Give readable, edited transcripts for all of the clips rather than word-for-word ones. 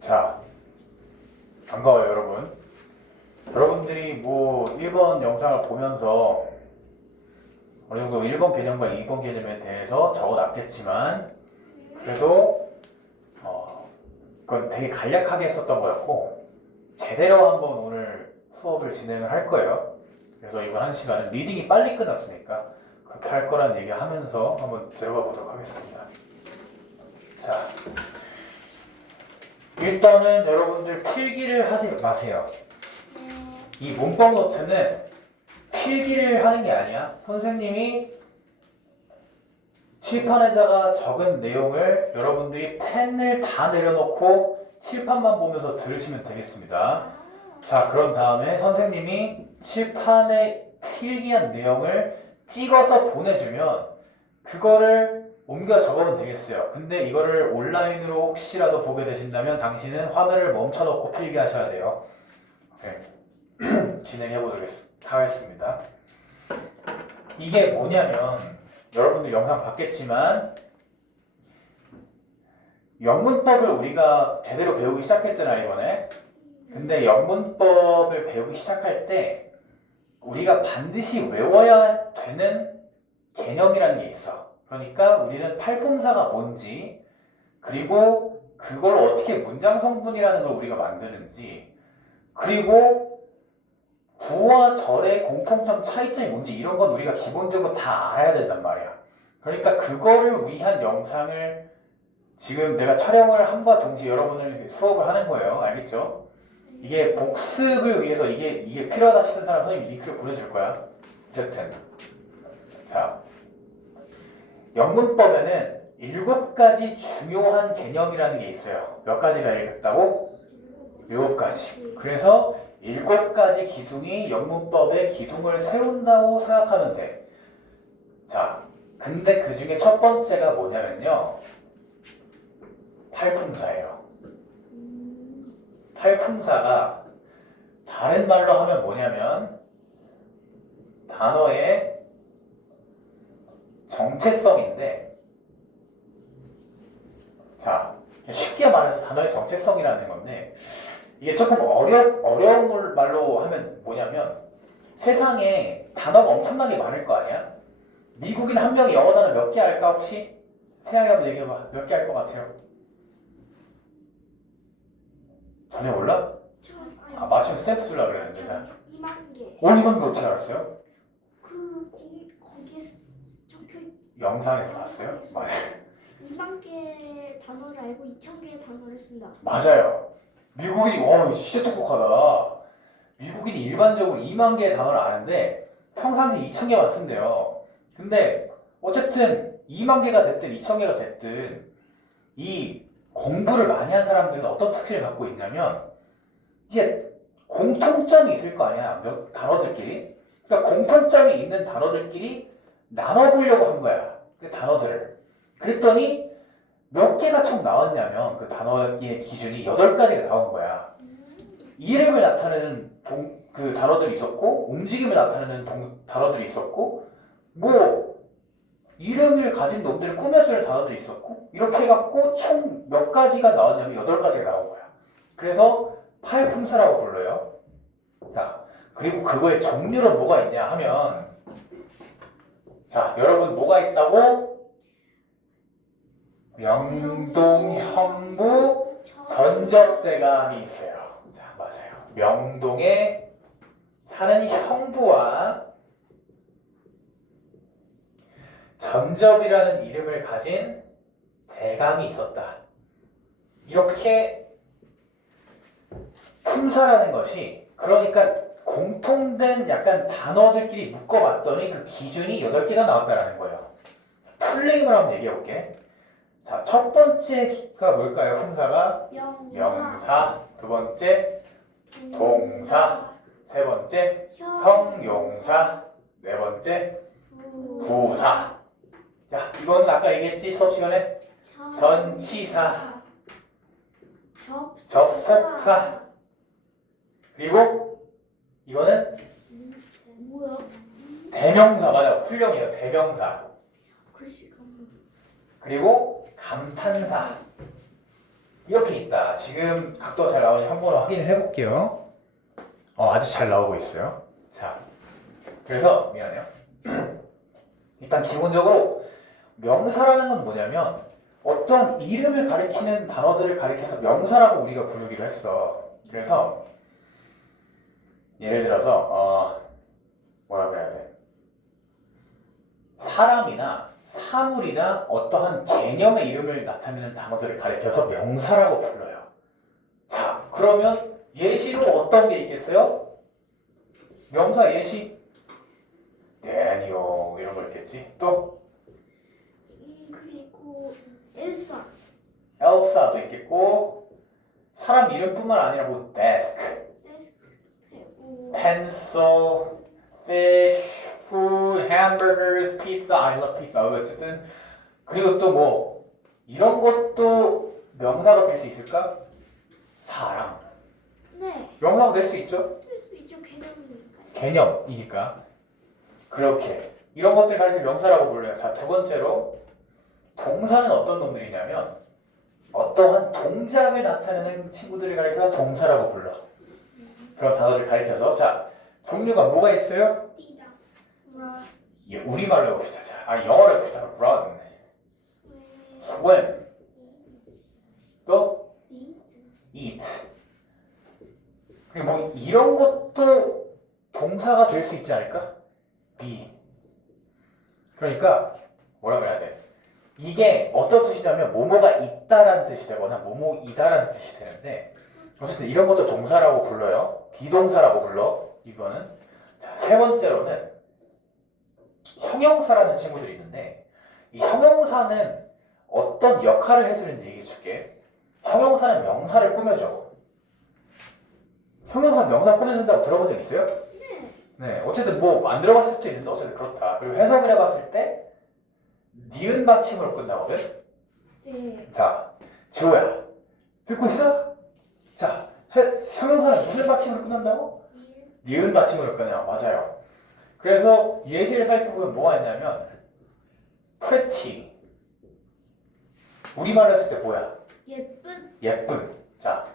자, 반가워요, 여러분. 여러분들이 뭐 1번 영상을 보면서 어느 정도 1번 개념과 2번 개념에 대해서 적어놨겠지만 그래도 그건 되게 간략하게 했었던 거였고 제대로 한번 오늘 수업을 진행을 할 거예요. 그래서 이번 1시간은 리딩이 빨리 끝났으니까 그렇게 할 거란 얘기 하면서 한번 들어가 보도록 하겠습니다. 자, 일단은 여러분들 필기를 하지 마세요. 이 문법 노트는 필기를 하는 게 아니야. 선생님이 칠판에다가 적은 내용을 여러분들이 펜을 다 내려놓고 칠판만 보면서 들으시면 되겠습니다. 자, 그런 다음에 선생님이 칠판에 필기한 내용을 찍어서 보내주면 그거를 옮겨 적으면 되겠어요. 근데 이거를 온라인으로 혹시라도 보게 되신다면 당신은 화면을 멈춰놓고 필기하셔야 돼요. 진행해 보도록 하겠습니다. 이게 뭐냐면 여러분들 영상 봤겠지만 영문법을 우리가 제대로 배우기 시작했잖아 이번에. 근데 영문법을 배우기 시작할 때 우리가 반드시 외워야 되는 개념이라는 게 있어. 그러니까 우리는 팔품사가 뭔지 그리고 그걸 어떻게 문장 성분이라는 걸 우리가 만드는지 그리고 구와 절의 공통점 차이점이 뭔지 이런 건 우리가 기본적으로 다 알아야 된단 말이야. 그러니까 그거를 위한 영상을 지금 내가 촬영을 함과 동시에 여러분을 수업을 하는 거예요. 알겠죠? 이게 복습을 위해서 이게 필요하다 싶은 사람 선생님이 링크를 보내줄 거야. 어쨌든 자, 영문법에는 7가지 중요한 개념이라는 게 있어요. 몇 가지가 있다고? 7가지. 그래서 7가지 기둥이 영문법의 기둥을 세운다고 생각하면 돼. 자, 근데 그 중에 첫 번째가 뭐냐면요. 팔품사예요. 팔품사가 다른 말로 하면 뭐냐면 단어의 정체성인데 자, 쉽게 말해서 단어의 정체성이라는 건데 이게 조금 어려운 말로 하면 뭐냐면 세상에 단어가 엄청나게 많을 거 아니야? 미국인 한 명이 영어 단어 몇 개 알까 혹시? 태양이 한번 얘기해봐. 몇 개 알 것 같아요? 전혀 몰라? 아, 마침 스탬프 쓰려고 그랬는데 자. 2만 개. 2만 개 어떻게 알았어요? 거기에 적혀 영상에서 봤어요? 맞아요. 2만 개의 단어를 알고 2천 개의 단어를 쓴다. 맞아요. 미국인이 진짜 똑똑하다. 미국인이 일반적으로 2만 개의 단어를 아는데 평상시 2천 개만 쓴대요. 근데 어쨌든 2만 개가 됐든 2천 개가 됐든 이 공부를 많이 한 사람들은 어떤 특징을 갖고 있냐면 이게 공통점이 있을 거 아니야. 몇 단어들끼리. 그러니까 공통점이 있는 단어들끼리 나눠보려고 한 거야. 그 단어들을. 그랬더니 몇 개가 총 나왔냐면 그 단어의 기준이 8가지가 나온 거야. 이름을 나타내는 그 단어들이 있었고 움직임을 나타내는 단어들이 있었고 뭐 이름을 가진 놈들을 꾸며주는 단어들이 있었고 이렇게 해갖고 총 몇 가지가 나왔냐면 8가지가 나온 거야. 그래서 팔품사라고 불러요. 자, 그리고 그거의 종류는 뭐가 있냐 하면 자, 여러분 뭐가 있다고? 명동, 형부, 전접대감이 있어요. 자, 맞아요. 명동에 사는 형부와 전접이라는 이름을 가진 대감이 있었다. 이렇게 품사라는 것이 그러니까 공통된 약간 단어들끼리 묶어봤더니 그 기준이 8개가 나왔다라는 거예요. 풀네임을 한번 얘기해볼게. 자, 첫 번째가 뭘까요? 품사가 명사, 두 번째 동사, 세 번째 형용사, 네 번째 부사. 자, 이건 아까 얘기했지 수업 시간에 전치사, 접속사. 그리고 이거는 뭐야? 대명사. 맞아, 훌륭해요. 대명사. 글씨가 그리고 감탄사. 이렇게 이렇게 있다. 지금 각도가 잘 나오는지 한번 확인을 해볼게요. 아주 잘 나오고 있어요. 자, 그래서 미안해요. 일단 기본적으로 명사라는 건 뭐냐면 어떤 이름을 가리키는 단어들을 가리켜서 명사라고 우리가 부르기로 했어. 그래서 예를 들어서 뭐라 그래야 돼? 사람이나 사물이나 어떠한 개념의 이름을 나타내는 단어들을 가리켜서 명사라고 불러요. 자, 그러면 예시로 어떤 게 있겠어요? 명사 예시 데니오 이런 거 있겠지. 또 그리고 엘사. 엘사도 있겠고 사람 이름뿐만 아니라 뭐 데스크, 데스크. pencil, fish, food, hamburgers, pizza, I love pizza. 어쨌든 그리고 또 뭐 이런 것도 명사가 될 수 있을까? 사람. 네. 명사가 될 수 있죠? 될 수 있죠. 개념이니까요. 개념이니까. 그렇게 이런 것들 가리켜 명사라고 불러요. 자, 두 번째로 동사는 어떤 놈들이냐면 어떠한 동작을 나타내는 친구들을 가리켜서 동사라고 불러. 그런 단어를 가리켜서 자, 종류가 뭐가 있어요? 뛰다. 라. 예, 우리말로 해봅시다. 자, 영어로 해봅시다. run, swim, 또 eat. 그리고 뭐 이런 것도 동사가 될 수 있지 않을까? be. 그러니까 뭐라 그래야 돼? 이게 어떤 뜻이냐면 뭐뭐가 있다라는 뜻이 되거나 뭐뭐이다라는 뜻이 되는데 어쨌든 이런 것도 동사라고 불러요. 비동사라고 불러. 이거는. 자, 세 번째로는 형용사라는 친구들이 있는데 이 형용사는 어떤 역할을 해주는지 얘기해 줄게. 형용사는 명사를 꾸며줘. 형용사 명사 꾸며준다고 들어본 적 있어요? 네. 네, 어쨌든 뭐 안 들어봤을 수도 있는데 어쨌든 그렇다. 그리고 해석을 해봤을 때 니은 받침으로 끝나거든. 네. 자, 지호야, 듣고 있어? 자, 형용사는 무슨 받침으로 끝난다고? 니은 받침으로 끝나요. 맞아요. 그래서 예시를 살펴보면 뭐가 있냐면 pretty. 우리말로 했을 때 뭐야? 예쁜. 예쁜. 자,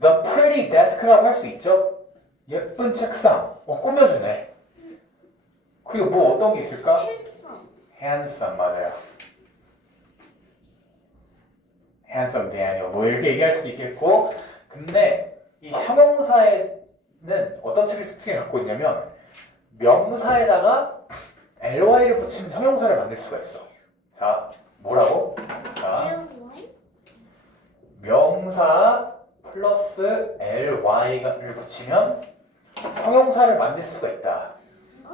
the pretty desk라고 할 수 있죠? 예쁜 책상. 꾸며주네. 그리고 뭐 어떤 게 있을까? 핸섬. handsome 맞아요. handsome Daniel 뭐 이렇게 얘기할 수도 있겠고 근데 이 형용사에는 어떤 특징을 갖고 있냐면 명사에다가 ly를 붙이면 형용사를 만들 수가 있어. 자, 뭐라고? 자, LY? 명사 플러스 ly를 붙이면 형용사를 만들 수가 있다.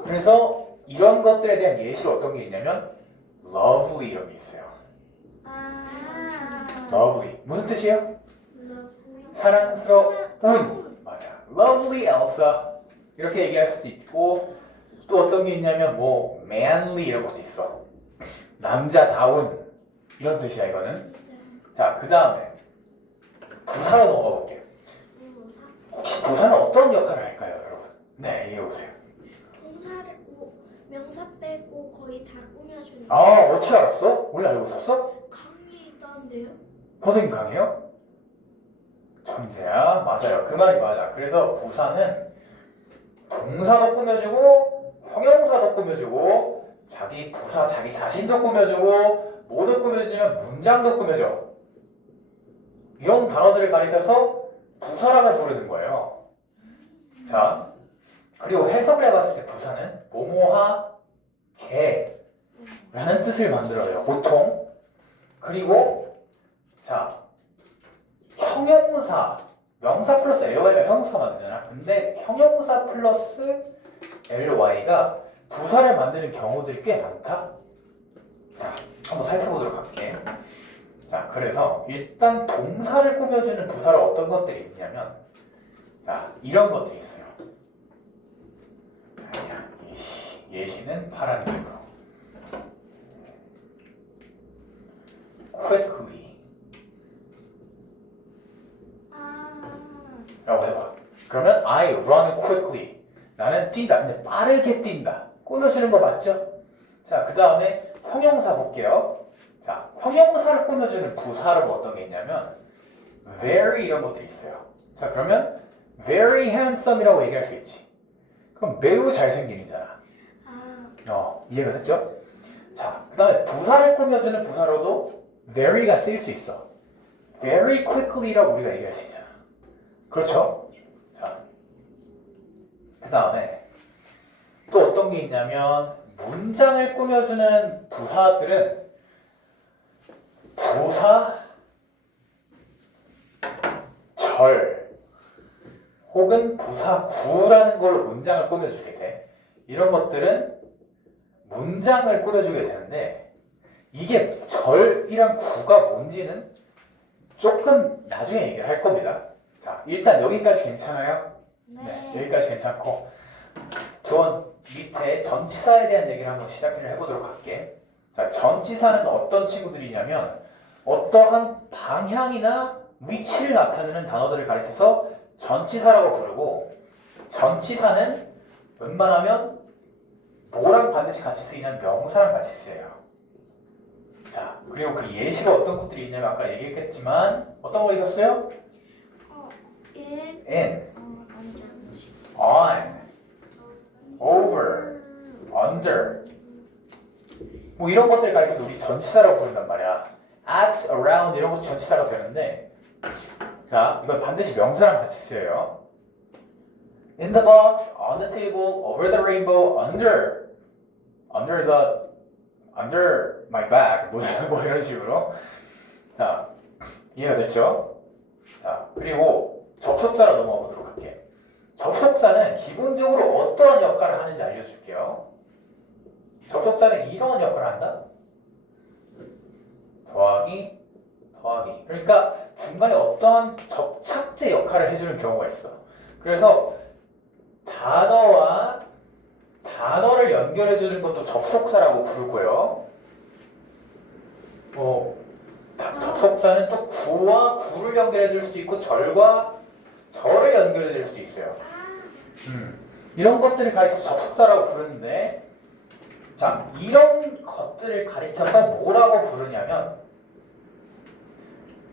그래서 이런 것들에 대한 예시로 어떤 게 있냐면 lovely 이런 게 있어요. 아. lovely 무슨 뜻이에요? lovely. 사랑스러운. 맞아. lovely Elsa 이렇게 얘기할 수도 있고 또 어떤 게 있냐면 뭐 manly 이런 것도 있어. 남자다운 이런 뜻이야 이거는. 자, 그 다음에 부사로 넘어가 볼게요. 동사. 혹시 부사는 어떤 역할을 할까요 여러분? 네, 얘기해보세요. 동사를 명사 빼고 거의 다 꾸며주는. 어떻게 알았어? 원래 알고 있었어? 강의 있던데요? 선생님 강해요? 천재야. 맞아요. 그 말이 맞아. 그래서 부사는 동사도 꾸며주고 형용사도 꾸며주고 자기 부사 자기 자신도 꾸며주고 모두 꾸며주면 문장도 꾸며줘. 이런 단어들을 가리켜서 부사라고 부르는 거예요. 자, 그리고 해석을 해봤을 때 부사는 뭐뭐하게 라는 뜻을 만들어요. 보통. 그리고 자, 형용사 명사 플러스 ly가 형용사 만들잖아. 근데 형용사 플러스 ly가 부사를 만드는 경우들이 꽤 많다. 자, 한번 살펴보도록 할게. 자, 그래서 일단 동사를 꾸며주는 부사를 어떤 것들이 있냐면 자, 이런 것들이 있어요. 아니야, 예시는 파란색으로. quickly 라고 해봐. 그러면 I run quickly. 나는 뛴다. 근데 빠르게 뛴다. 꾸며주는 거 맞죠? 자, 그 다음에 형용사 볼게요. 자, 형용사를 꾸며주는 부사로 어떤 게 있냐면 very 이런 것들이 있어요. 자, 그러면 very handsome이라고 얘기할 수 있지. 그럼 매우 잘생긴이잖아. 이해가 됐죠? 자, 그 다음에 부사를 꾸며주는 부사로도 very가 쓰일 수 있어. very quickly라고 우리가 얘기할 수 있잖아. 그렇죠? 자, 그 다음에 또 어떤 게 있냐면 문장을 꾸며주는 부사들은 부사, 절 혹은 부사 구라는 걸로 문장을 꾸며주게 돼. 이런 것들은 문장을 꾸며주게 되는데 이게 절이랑 구가 뭔지는 조금 나중에 얘기를 할 겁니다. 자, 일단 여기까지 괜찮아요? 네, 여기까지 괜찮고 전 밑에 전치사에 대한 얘기를 한번 시작을 해보도록 할게. 자, 전치사는 어떤 친구들이냐면 어떠한 방향이나 위치를 나타내는 단어들을 가리켜서 전치사라고 부르고 전치사는 웬만하면 뭐랑 반드시 같이 쓰이냐면 명사랑 같이 쓰여요. 자, 그리고 그 예시로 어떤 것들이 있냐면 아까 얘기했겠지만 어떤 거 있었어요? in, on, over, under 뭐 이런 것들 가리켜서 우리 전치사라고 부른단 말이야. at, around 이런 거 전치사가 되는데 자, 이건 반드시 명사랑 같이 쓰여요. In the box, on the table, over the rainbow, under my bag 뭐 이런 식으로. 자, 이해가 됐죠? 자, 그리고 접속사로 넘어가 보도록 할게. 접속사는 기본적으로 어떠한 역할을 하는지 알려줄게요. 접속사는 이런 역할을 한다. 더하기. 그러니까 중간에 어떠한 접착제 역할을 해주는 경우가 있어. 그래서 단어와 단어를 연결해주는 것도 접속사라고 부르고요. 접속사는 또 구와 구를 연결해줄 수도 있고 절과 절을 연결해줄 수도 있어요. 이런 것들을 가리켜서 접속사라고 부르는데 자, 이런 것들을 가리켜서 뭐라고 부르냐면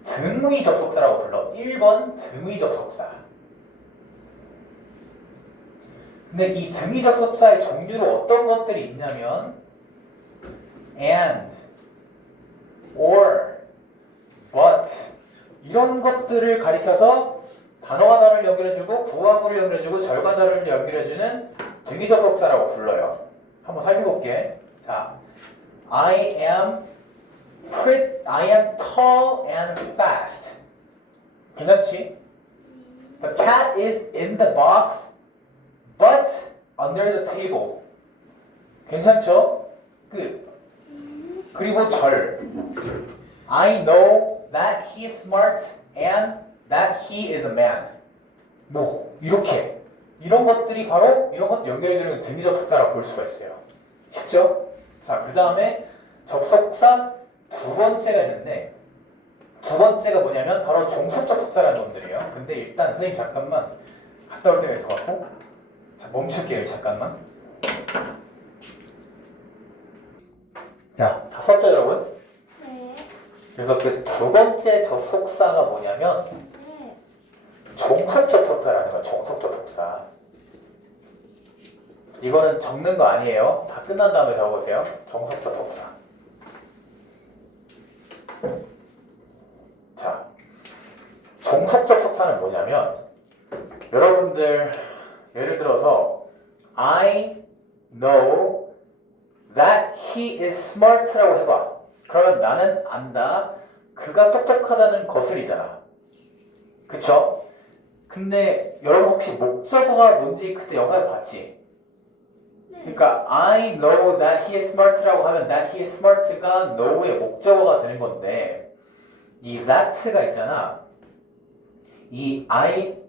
등의 접속사라고 불러. 1번 등의 접속사. 근데 이 등의 접속사의 종류로 어떤 것들이 있냐면 and, or, but 이런 것들을 가리켜서 단어와 단어를 연결해주고 구와 구를 연결해주고 절과 절을 연결해주는 등의 접속사라고 불러요. 한번 살펴볼게. 자, I am tall and fast. 괜찮지? The cat is in the box, but under the table. 괜찮죠? 그리고 절. I know that he is smart and that he is a man. 뭐 이렇게 이런 것들이 바로 이런 것들 연결해주는 등의 접속사라고 볼 수가 있어요. 쉽죠? 자, 그 다음에 접속사 두 번째가 있는데 두 번째가 뭐냐면 바로 종속 접속사라는 놈들이에요. 근데 일단 선생님 잠깐만 갔다 올 때가 있어갖고 자, 멈출게요. 잠깐만. 자, 다 썼죠 여러분? 네. 그래서 그 두 번째 접속사가 뭐냐면 종속 접속사라는 거야. 종속 접속사. 이거는 적는 거 아니에요. 다 끝난 다음에 적으세요. 종속 접속사. 자, 종속 접속사는 뭐냐면 여러분들 예를 들어서 I know that he is smart라고 해봐. 그러면 나는 안다. 그가 똑똑하다는 것을이잖아. 그쵸? 근데 여러분 혹시 목적어가 뭔지 그때 영상을 봤지? 그러니까 I know that he is smart라고 하면 that he is smart가 know의 목적어가 되는 건데 이 that가 있잖아. 이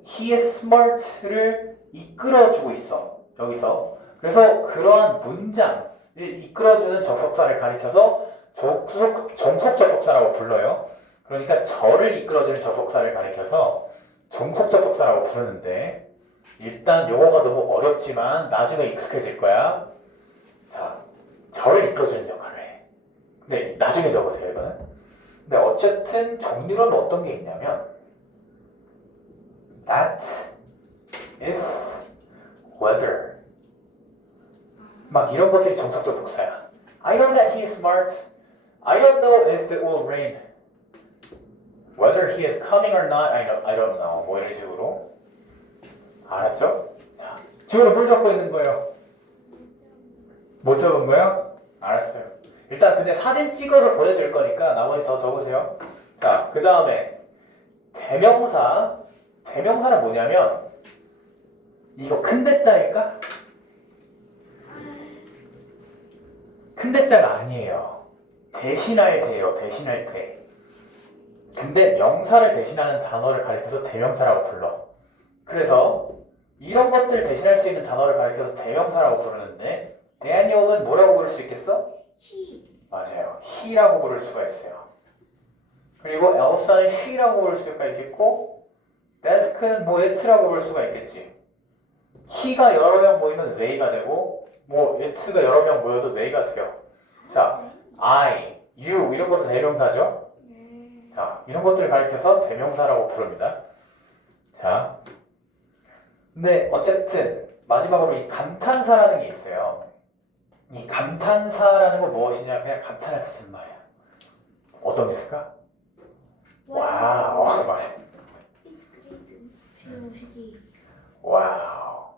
he is smart를 이끌어주고 있어. 여기서. 그래서 그러한 문장을 이끌어주는 접속사를 가리켜서 종속 접속사라고 불러요. 그러니까 절을 이끌어주는 접속사를 가리켜서 종속 접속사라고 부르는데 일단 용어가 너무 어렵지만 나중에 익숙해질 거야. 자, 절을 이끌어주는 역할을 해. 근데 나중에 적으세요, 이거는. 근데 어쨌든 종류로는 어떤 게 있냐면 that, if, whether. 막 이런 것들이 정석적 복사야. I know that he is smart. I don't know if it will rain. Whether he is coming or not, I don't know. 뭐 이런 식으로. 알았죠? 자, 지금은 뭘 적고 있는 거예요? 못 적은 거예요? 알았어요. 일단 근데 사진 찍어서 보내줄 거니까 나머지 더 적으세요. 자, 그 다음에 대명사. 대명사는 뭐냐면 이거 큰 대자일까? 큰 대자가 아니에요. 대신할 때예요. 대신할 때. 근데 명사를 대신하는 단어를 가리켜서 대명사라고 불러. 그래서 이런 것들을 대신할 수 있는 단어를 가리켜서 대명사라고 부르는데 데니얼은 뭐라고 부를 수 있겠어? he. 맞아요. he라고 부를 수가 있어요. 그리고 엘사는 she라고 부를 수가 있겠고 데스크는 뭐 it라고 부를 수가 있겠지. he가 여러 명 모이면 they가 되고 뭐 it가 여러 명 모여도 they가 돼요. 자, I, you 이런 것도 대명사죠. 자, 이런 것들을 가리켜서 대명사라고 부릅니다. 자, 근데 어쨌든 마지막으로 이 감탄사라는 게 있어요. 이 감탄사라는 건 무엇이냐? 그냥 감탄할 때 쓰는 말이야. 어떤 게 있을까? 와우, 맞아. It's great. 비오시기. 와우.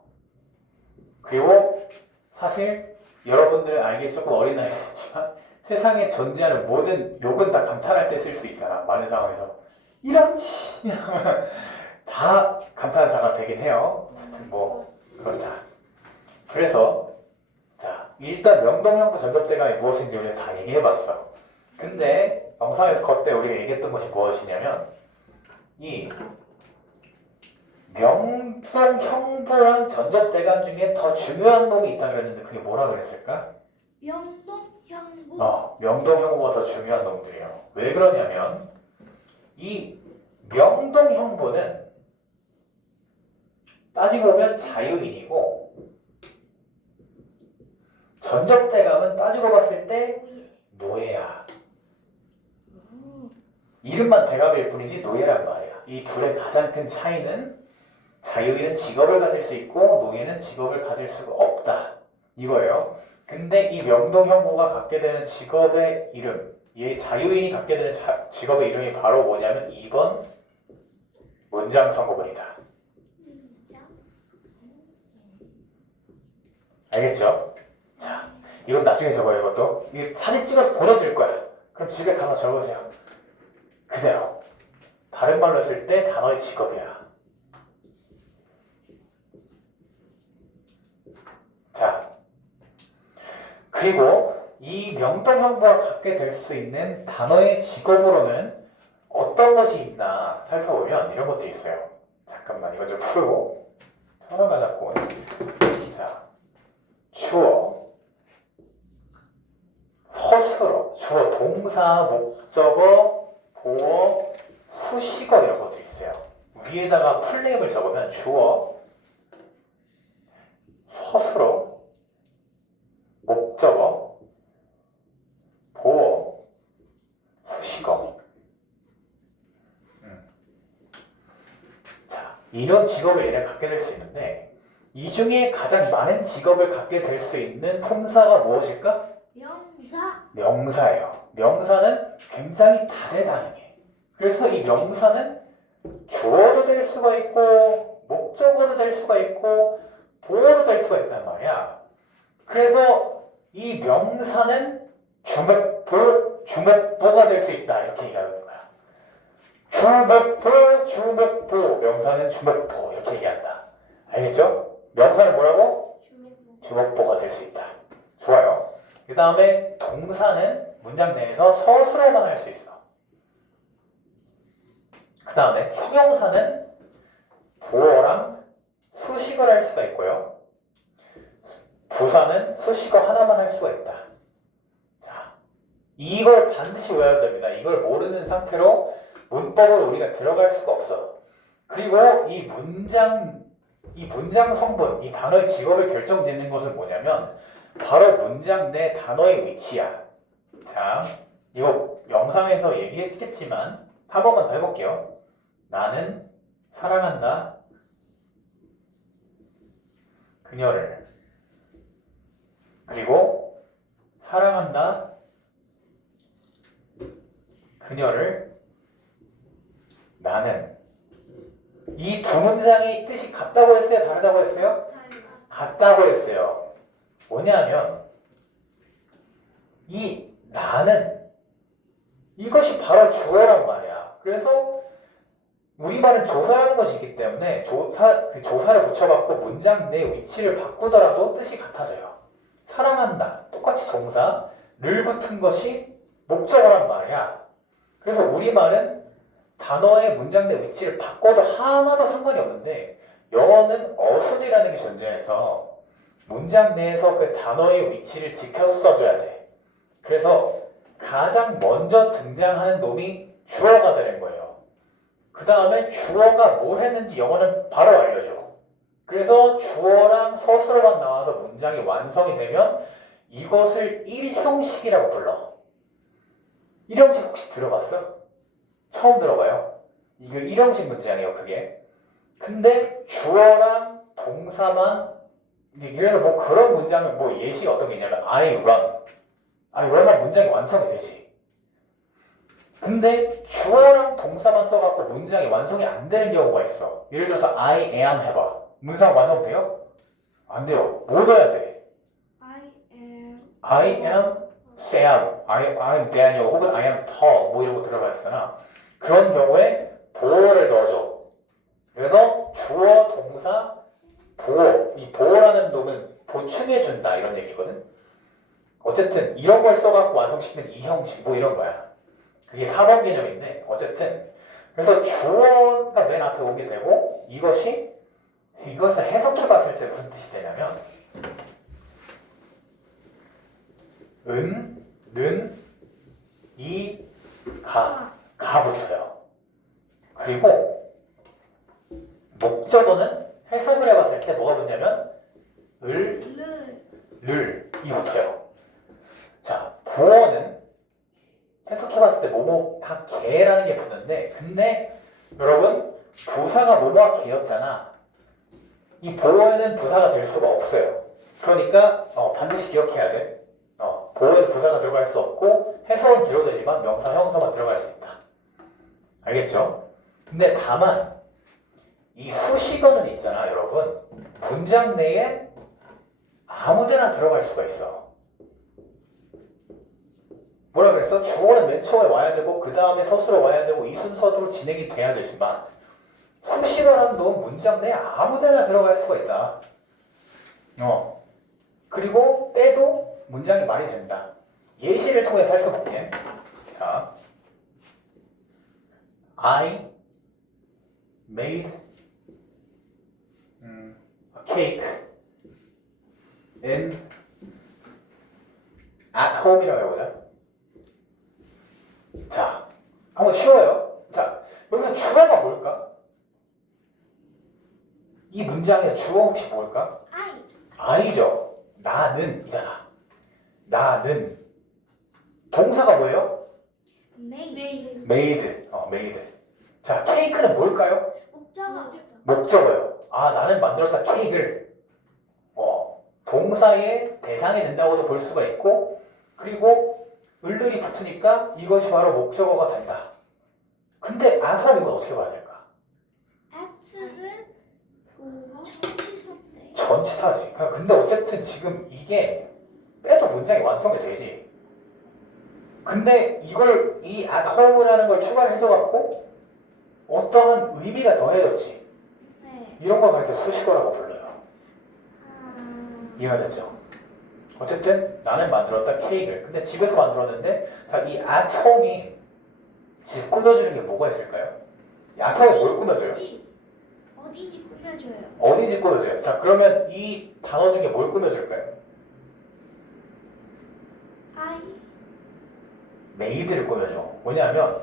그리고 사실 여러분들은 알기에 조금 어린 나이일 수 있지만 세상에 존재하는 모든 욕은 다 감탄할 때 쓸 수 있잖아. 많은 상황에서 이런 씨. 다 감탄사가 되긴 해요. 어쨌든 뭐 그렇다. 그래서 자 일단 명동형부 전접대감이 무엇인지 우리가 다 얘기해봤어. 근데 영상에서 그때 우리가 얘기했던 것이 무엇이냐면 이 명성형부랑 전접대감 중에 더 중요한 놈이 있다 그랬는데 그게 뭐라 그랬을까? 명동형부. 명동형부가 더 중요한 놈들이에요. 왜 그러냐면 이 명동형부는 따지고 보면 자유인이고 전접대감은 따지고 봤을 때 노예야. 이름만 대감일 뿐이지 노예란 말이야. 이 둘의 가장 큰 차이는 자유인은 직업을 가질 수 있고 노예는 직업을 가질 수가 없다. 이거예요. 근데 이 명동형부가 갖게 되는 직업의 이름, 이 자유인이 갖게 되는 직업의 이름이 바로 뭐냐면 2번 문장성구문이다. 알겠죠? 자, 이건 나중에 적어요. 이것도 이 사진 찍어서 보내줄 거야. 그럼 집에 가서 적으세요. 그대로. 다른 말로 쓸 때 단어의 직업이야. 자, 그리고 이 명동형부가 갖게 될 수 있는 단어의 직업으로는 어떤 것이 있나 살펴보면 이런 것도 있어요. 잠깐만 이거 좀 풀고 편화가 잡고 자, 주어, 서술어, 주어, 동사, 목적어, 보어, 수식어 이런 것도 있어요. 위에다가 풀네임을 적으면 주어, 서술어, 목적어, 보어, 수식어. 자, 이런 직업을 얘네 갖게 될 수 있는데 이 중에 가장 많은 직업을 갖게 될 수 있는 품사가 무엇일까? 명사. 명사예요. 명사는 굉장히 다재다능해. 그래서 이 명사는 주어도 될 수가 있고 목적어도 될 수가 있고 보어도 될 수가 있단 말이야. 그래서 이 명사는 주목보가 될 수 있다. 이렇게 얘기하는 거야. 주목보, 명사는 주목보 이렇게 얘기한다. 알겠죠? 명사는 뭐라고? 주목보가 될 수 있다. 좋아요. 그 다음에 동사는 문장 내에서 서술어만 할 수 있어. 그 다음에 형용사는 보어랑 수식어를 할 수가 있고요. 부사는 수식어 하나만 할 수가 있다. 자, 이걸 반드시 외워야 됩니다. 이걸 모르는 상태로 문법으로 우리가 들어갈 수가 없어. 그리고 이 문장 성분, 이 단어의 직업을 결정짓는 것은 뭐냐면 바로 문장 내 단어의 위치야. 자, 이거 영상에서 얘기했겠지만 한 번만 더 해볼게요. 나는 사랑한다 그녀를. 그리고 사랑한다 그녀를 나는. 이 두 문장이 뜻이 같다고 했어요? 다르다고 했어요? 같다고 했어요. 뭐냐면 이 나는 이것이 바로 주어란 말이야. 그래서 우리말은 조사라는 것이 있기 때문에 그 조사를 붙여갖고 문장 내 위치를 바꾸더라도 뜻이 같아져요. 사랑한다 똑같이 동사를 붙은 것이 목적어란 말이야. 그래서 우리말은 단어의 문장 내 위치를 바꿔도 하나도 상관이 없는데 영어는 어순이라는 게 존재해서 문장 내에서 그 단어의 위치를 지켜서 써줘야 돼. 그래서 가장 먼저 등장하는 놈이 주어가 되는 거예요. 그 다음에 주어가 뭘 했는지 영어는 바로 알려줘. 그래서 주어랑 서술어만 나와서 문장이 완성이 되면 이것을 1형식이라고 불러. 1형식 혹시 들어봤어? 처음 들어봐요. 이게 1형식 문장이에요, 그게. 근데 주어랑 동사만, 그래서 뭐 그런 문장은 뭐 예시가 어떤 게 있냐면 I run만 문장이 완성이 되지. 근데 주어랑 동사만 써갖고 문장이 완성이 안 되는 경우가 있어. 예를 들어서 I am 해봐. 문장 완성돼요? 안 돼요. 뭐 넣어야 돼? I am Sam, I'm Daniel, 혹은 I am tall 뭐 이런 거 들어가 있잖아. 그런 경우에 보어를 넣어줘. 그래서 주어, 동사, 보어. 이 보어라는 놈은 보충해준다 이런 얘기거든. 어쨌든 이런 걸 써갖고 완성시키면 이 형식 뭐 이런 거야. 그게 4번 개념인데 어쨌든 그래서 주어가 맨 앞에 오게 되고 이것을 해석해봤을 때 무슨 뜻이 되냐면 는, 이, 가 붙어요. 그리고 목적어는 해석을 해봤을 때 뭐가 붙냐면 이 붙어요. 자, 보어는 해석해봤을 때 뭐뭐하 개라는 게 붙는데 근데 여러분 부사가 뭐뭐하 개였잖아. 이 보어에는 부사가 될 수가 없어요. 그러니까 반드시 기억해야 돼. 보어에는 부사가 들어갈 수 없고 해석은 기록되지만 명사, 형사만 들어갈 수 있다. 알겠죠? 근데 다만 이 수식어는 있잖아 여러분. 문장 내에 아무데나 들어갈 수가 있어. 뭐라 그랬어? 주어는 맨 처음에 와야 되고 그 다음에 서술어 와야 되고 이 순서대로 진행이 돼야 되지만 수식어라는 건 문장 내에 아무데나 들어갈 수가 있다. 그리고 빼도 문장이 말이 된다. 예시를 통해 살펴볼게. 자, I made a cake in at home이라고 해보자. 자, 한번 쉬워요. 자, 여기서 주어가 뭘까? 이 문장의 주어 혹시 뭘까? I죠. 나는 이잖아. 나는 동사가 뭐예요? made. made. 자, 케이크는 뭘까요? 목적어요. 아, 나는 만들었다 케이크를. 동사의 대상이 된다고도 볼 수가 있고, 그리고 을들이 붙으니까 이것이 바로 목적어가 된다. 근데 아사람 이건 어떻게 봐야 될까? 전치사지. 근데 어쨌든 지금 이게 빼도 문장이 완성이 되지. 근데 이걸 이 at home라는 걸 추가를 해줘갖고 어떠한 의미가 더해졌지. 이런 걸 가르쳐 수식어라고 불러요. 이해가 되죠? 어쨌든 나는 만들었다 케이크를. 근데 집에서 만들었는데 이 at home이 집 꾸며주는 게 뭐가 있을까요? at home 뭘 꾸며줘요? 어딘지 꾸며줘요. 자, 그러면 이 단어 중에 뭘 꾸며줄까요? made를 꾸며줘. 뭐냐면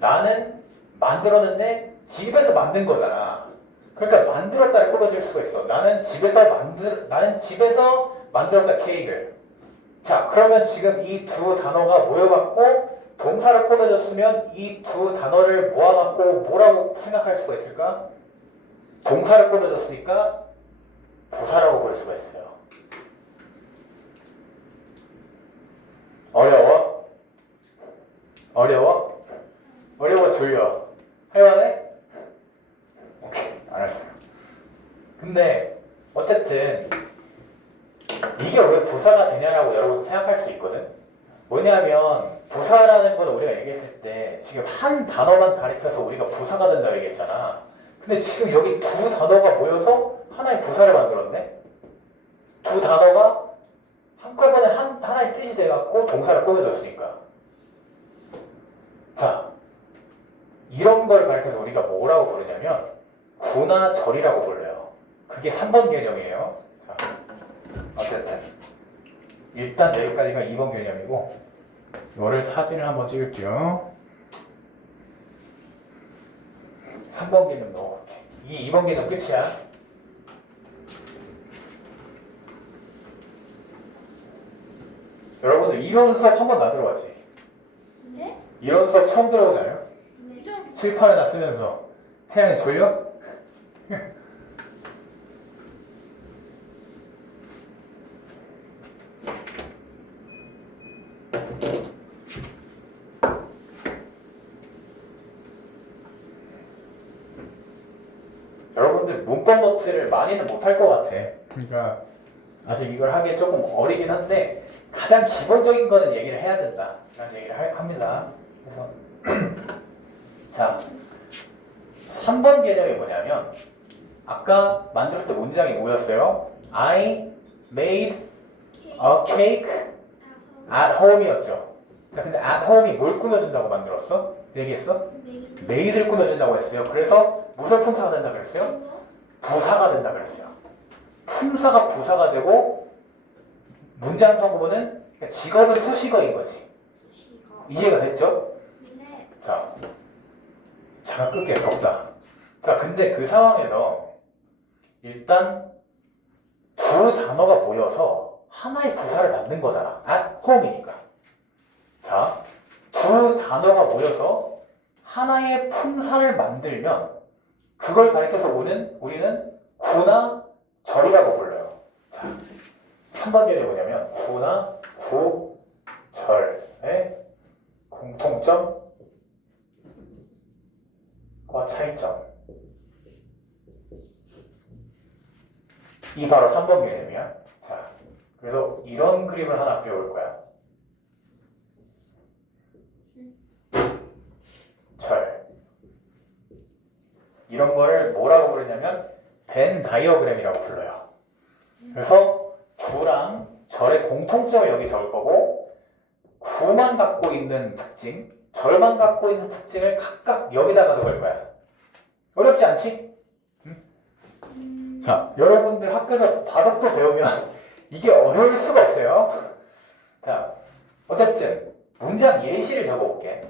나는 만들었는데 집에서 만든 거잖아. 그러니까 만들었다를 꾸며줄 수가 있어. 나는 집에서 만들었다 케이크를. 자, 그러면 지금 이 두 단어가 모여갖고 동사를 꾸며줬으면 이 두 단어를 모아갖고 뭐라고 생각할 수가 있을까? 동사를 꾸며줬으니까 부사라고 볼 수가 있어요. 어려워? 어려워? 어려워 졸려? 할만해? 오케이 알았어요. 근데 어쨌든 이게 왜 부사가 되냐라고 여러분 생각할 수 있거든. 뭐냐면 부사라는 건 우리가 얘기했을 때 지금 한 단어만 가리켜서 우리가 부사가 된다고 얘기했잖아. 근데 지금 여기 두 단어가 모여서 하나의 부사를 만들었네. 두 단어가 한꺼번에 하나의 뜻이 돼갖고 동사를 꾸며줬으니까. 자, 이런 걸 가리켜서 우리가 뭐라고 부르냐면 구나 절이라고 불러요. 그게 3번 개념이에요. 자, 어쨌든 일단 여기까지가 2번 개념이고 이거를 사진을 한번 찍을게요. 3번 개념 넣어볼게. 이 2번 개념 끝이야. 여러분들 이론 수업 한 번 다 들어봤지? 네? 이론 수업 처음 들어보잖아요? 네. 칠판에 다 쓰면서 태양이 졸려? 여러분들 문법 노트를 많이는 못할 것 같아. 그러니까 아직 이걸 하기에 조금 어리긴 한데 가장 기본적인 거는 얘기를 해야 된다 라는 얘기를 합니다. 그래서 자 3번 개념이 뭐냐면 아까 만들었던 문장이 뭐였어요? I made a cake at home이었죠. 자, 근데 at home이 뭘 꾸며준다고 만들었어? 얘기했어? made를 꾸며준다고 했어요. 그래서 무슨 품사가 된다 그랬어요? 부사가 된다 그랬어요. 품사가 부사가 되고 문장 성구문은 직업은 수식어인 거지. 이해가 됐죠? 네. 자, 잠깐 끌게. 덥다. 자, 근데 그 상황에서 일단 두 단어가 모여서 하나의 부사를 만든 거잖아. at home이니까. 자, 두 단어가 모여서 하나의 품사를 만들면 그걸 가리켜서 우리는 구나 절이라고 불러요. 자, 3번 개념이 뭐냐면 구나 구, 절의 공통점과 차이점. 이 바로 3번 개념이야. 자, 그래서 이런 그림을 하나 그려볼 거야. 절. 이런 거를 뭐라고 부르냐면 벤 다이어그램이라고 불러요. 그래서 구랑 절의 공통점을 여기 적을 거고 구만 갖고 있는 특징, 절만 갖고 있는 특징을 각각 여기다가 적을 거야. 어렵지 않지? 응? 자, 여러분들 학교에서 바둑도 배우면 이게 어려울 수가 없어요. 자, 어쨌든 문장 예시를 적어볼게.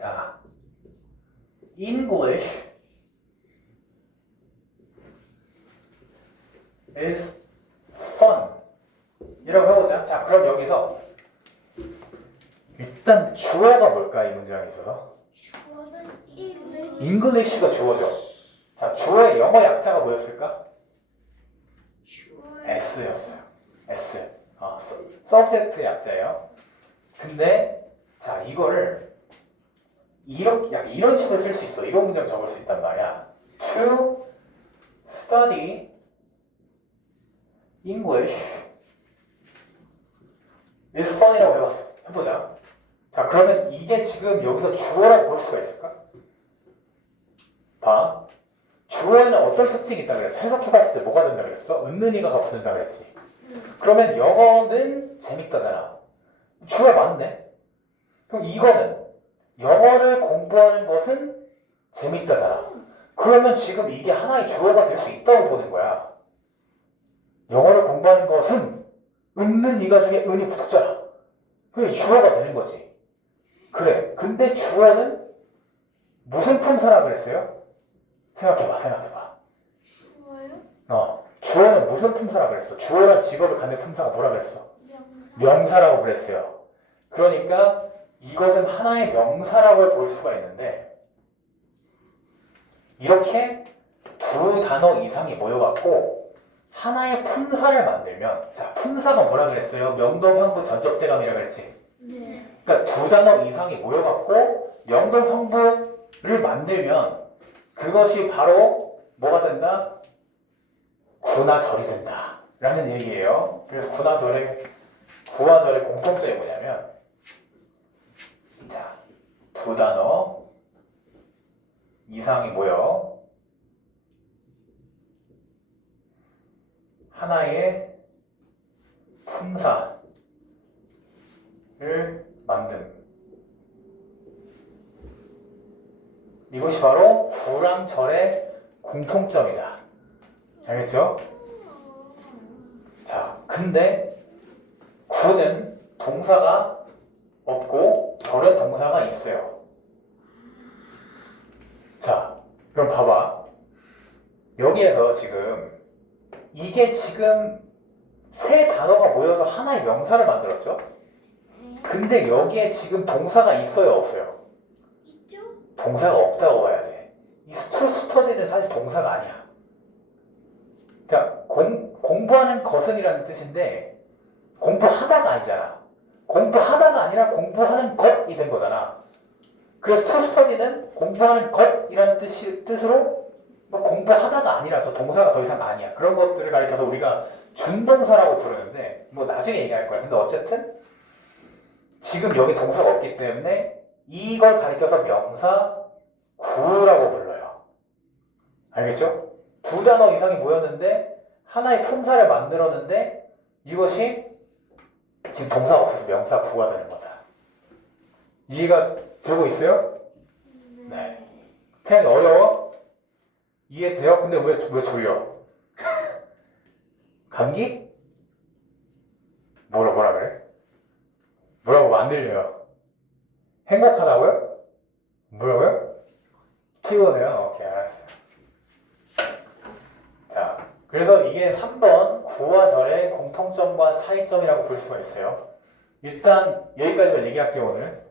자, English is fun 이라고 해보자. 자, 그럼 여기서 일단 주어가 뭘까? 이 문장에 있어서 주어는 English가 주어죠. 자, 주어의 영어 약자가 뭐였을까? 주어의 S였어요. S. subject 약자예요. 근데 자, 이거를 약간 이런 식으로 쓸 수 있어. 이런 문장 적을 수 있단 말이야. To study English is fun이라고 해보자. 자, 그러면 이게 지금 여기서 주어라고 볼 수가 있을까? 봐. 주어에는 어떤 특징이 있다 그랬어? 해석해봤을 때 뭐가 된다 그랬어? 은는이가 붙는다 그랬지. 그러면 영어는 재밌다잖아. 주어 맞네. 그럼 이거는 영어를 공부하는 것은 재밌다잖아. 그러면 지금 이게 하나의 주어가 될 수 있다고 보는 거야. 영어를 공부하는 것은 은는이가 중에 은이 붙었잖아. 그게 주어가 되는 거지. 그래. 근데 주어는 무슨 품사라 그랬어요? 생각해봐. 주어요? 주어는 무슨 품사라 그랬어? 주어란 직업을 갖는 품사가 뭐라 그랬어? 명사. 명사라고 그랬어요. 그러니까 이것은 하나의 명사라고 볼 수가 있는데 이렇게 두 단어 이상이 모여갖고 하나의 품사를 만들면, 자, 품사가 뭐라 그랬어요? 명동형부 전적대감이라 그랬지. 네. 그러니까 두 단어 이상이 모여갖고 명동형부를 만들면 그것이 바로 뭐가 된다? 구나절이 된다 라는 얘기예요. 그래서 구와 절의 공통점이 뭐냐면, 자, 두 단어 이상이 모여 하나의 품사를 만듦. 이것이 바로 구랑 절의 공통점이다. 알겠죠? 자, 근데 구는 동사가 없고 절은 동사가 있어요. 자, 그럼 봐봐. 여기에서 이게 지금 세 단어가 모여서 하나의 명사를 만들었죠? 근데 여기에 지금 동사가 있어요, 없어요? 있죠? 동사가 없다고 봐야 돼. 이 스터디는 사실 동사가 아니야. 자, 공부하는 것은이라는 뜻인데 공부하다가 아니잖아. 공부하다가 아니라 공부하는 것이 된 거잖아. 그래서 to study는 공부하는 것이라는 뜻으로 뭐 공부하다가 아니라서 동사가 더 이상 아니야. 그런 것들을 가리켜서 우리가 준동사라고 부르는데 뭐 나중에 얘기할 거야. 근데 어쨌든 지금 여기 동사가 없기 때문에 이걸 가리켜서 명사 구라고 불러요. 알겠죠? 두 단어 이상이 모였는데 하나의 품사를 만들었는데 이것이 지금 동사가 없어서 명사 구가 되는 거다. 이해가 되고 있어요? 네. 그냥 어려워? 이해돼요? 근데 왜 졸려? 감기? 뭐라 그래? 뭐라고 안 들려요? 행복하다고요? 뭐라고요? 피곤해요? 오케이, 알았어요. 자, 그래서 이게 3번 구와 절의 공통점과 차이점이라고 볼 수가 있어요. 일단 여기까지만 얘기할게요, 오늘.